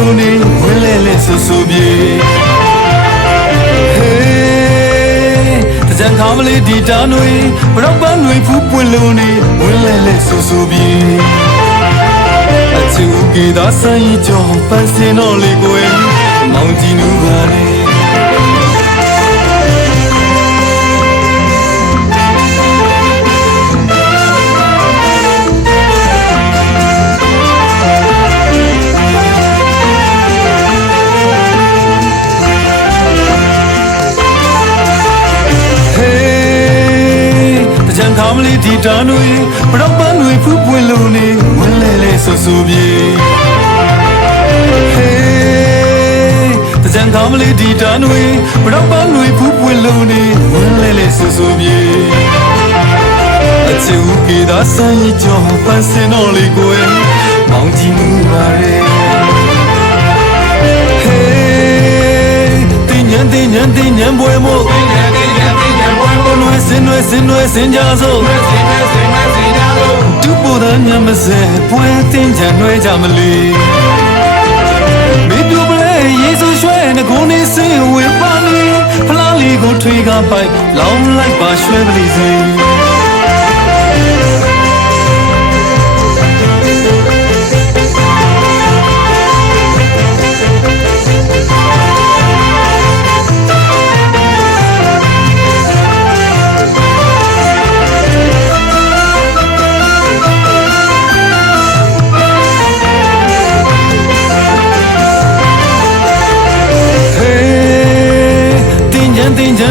လုံးနေဝင်လဲလဲဆူဆူပြေတကြံခါမလေးဒီတာနွေဘရောက်ပန်းတွေဖူးပွင့်လုံးနေဝင်လဲလဲဆူဆူပြေအချူကေသာဆိုင်ကြောပန်းစင်တော်လေးကိုမောင်ကြည့်နူပါလေခါမလေးဒီတာနွေဘရောက်ပန်းတွေဖူးပွင့်လုံးနေဝင်လဲလဲဆူဆူပြေတကြံခါမလေးဒီတာနွေဘရောက်ပန်းတွေဖူးပွင့်လုံးနေဝင်လဲလဲဆူဆူပြေအချူကေသာဆိုင်ကြောပန်းစင်တော်လေးကိုမောင်ကြည့်မှုပါရဲတင်ညံပွဲမို့စင်ကြစို့တူပူတဲ့ညမစဲပွဲတင်ကြနှွဲကြမလီမိတူပလဲယေစုရွှဲငကုန်းနေစင်ဝေပါနေဖလားလီကိုထွေးကားပိုက်လောင်းလိုက်ပါရွှဲပလီစီ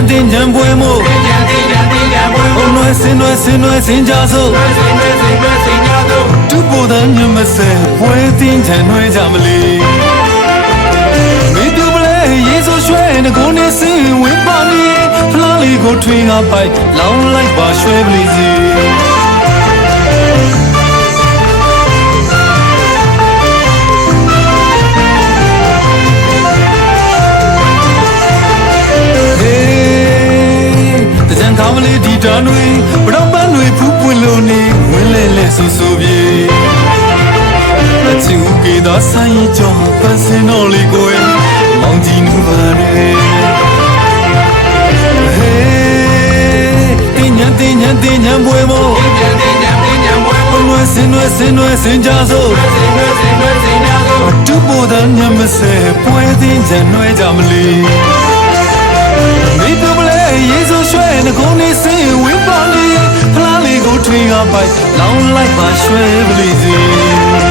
တင်ကြံပွဲမို့နွယ်စင်ကြစို့တူပူတဲ့ညမစဲပွဲတင်ကြနှွဲကြမလီမိတူပလဲယေစုရွှဲငကုန်းနေစင်ဝေပါနေဖလားလီကိုထွေးကားပိုက်လောင်းလိုက်ပါရွှဲပလီစီခါမလေးဒီတာနွေဘရောက်ပန်းတွေဖူးပွင့်လုံးနေဝင်လဲလဲဆူဆူပြေအချူကေသာဆိုင်ကြောပန်းစင်တော်လေးကိုမောင်ကြည့်နူပါရဲတင်ညံပွဲမို့နွယ်စင်ကြစို့တူပူတဲ့ညမစဲပွဲတင်ကြနှွဲကြမလီမိတူပလဲယေစုရွှဲငကုန်းနေစင်ဝေးပါနေဖလားလေးကိုထွေးကားပိုက်လောင်းလိုက်ပါရွှဲပလီစီ